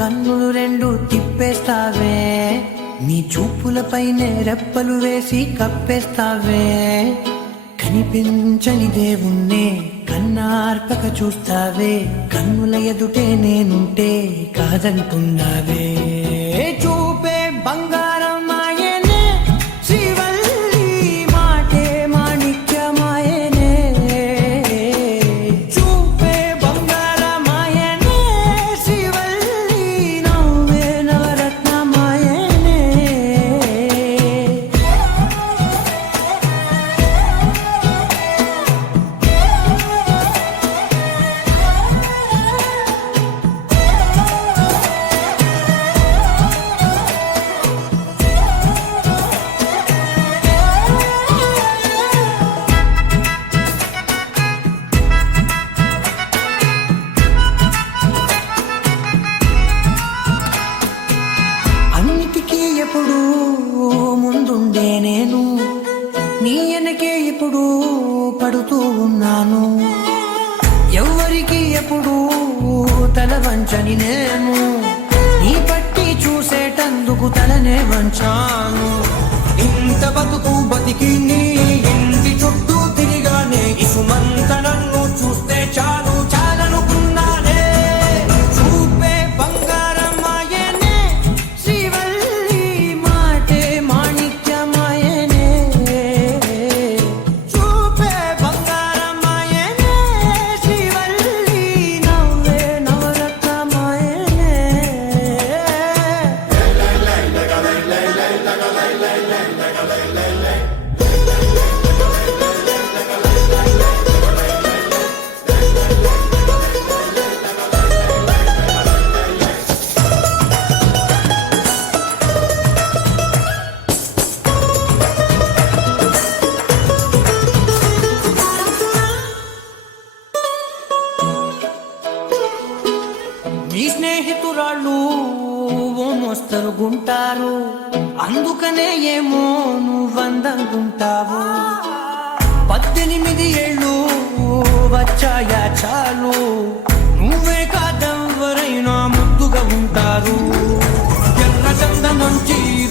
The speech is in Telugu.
కన్నులు రెండు తిప్పేస్తావే, నీ చూపులపైనే రెప్పలు వేసి కప్పేస్తావే. కనిపించని దేవుణ్ణే కన్నార్పక చూస్తావే, కన్నుల ఎదుటే నేనుంటే కాదంటున్నావే. చూపే బంగారం ఆయనే, శ్రీవల్లి మాటే మాణిక్యమాయనే. చూపే బంగారం ఆయనే, శ్రీవల్లి నవ్వే నవరత్నమాయనే. అన్నిటికీ ఎప్పుడు ముందుండే నేను, నీ వెనకే ఇప్పుడు పడుతూ ఉన్నాను. ఎవ్వరికి ఎప్పుడు తల వంచని నేను, నీ పట్టి చూసేటందుకు తలనే వంచాను. ఇంత బతుకు బతికి నీ ఇంటి చుట్టూ తిరిగానే, ఇసుమంత నన్ను చూస్తే చాలు చాలనుకున్నానే. చూపే బంగారం ఆయనే, శ్రీవల్లి మాటే మాణిక్యమాయనే. చూపే బంగారం ఆయనే, శ్రీవల్లి నవ్వే నవరత్నమాయనే. నీ స్నేహితురాళ్ళు ఓ మోస్తరు గుంటారు, అందుకనే ఏమో నువ్వందంగుంటావు. 18 ఏళ్ళు వచ్చాయా చాలు, నువ్వే కాదెవ్వరైనా ముద్దుగా ఉంటారు. ఎర్ర చందనం చీర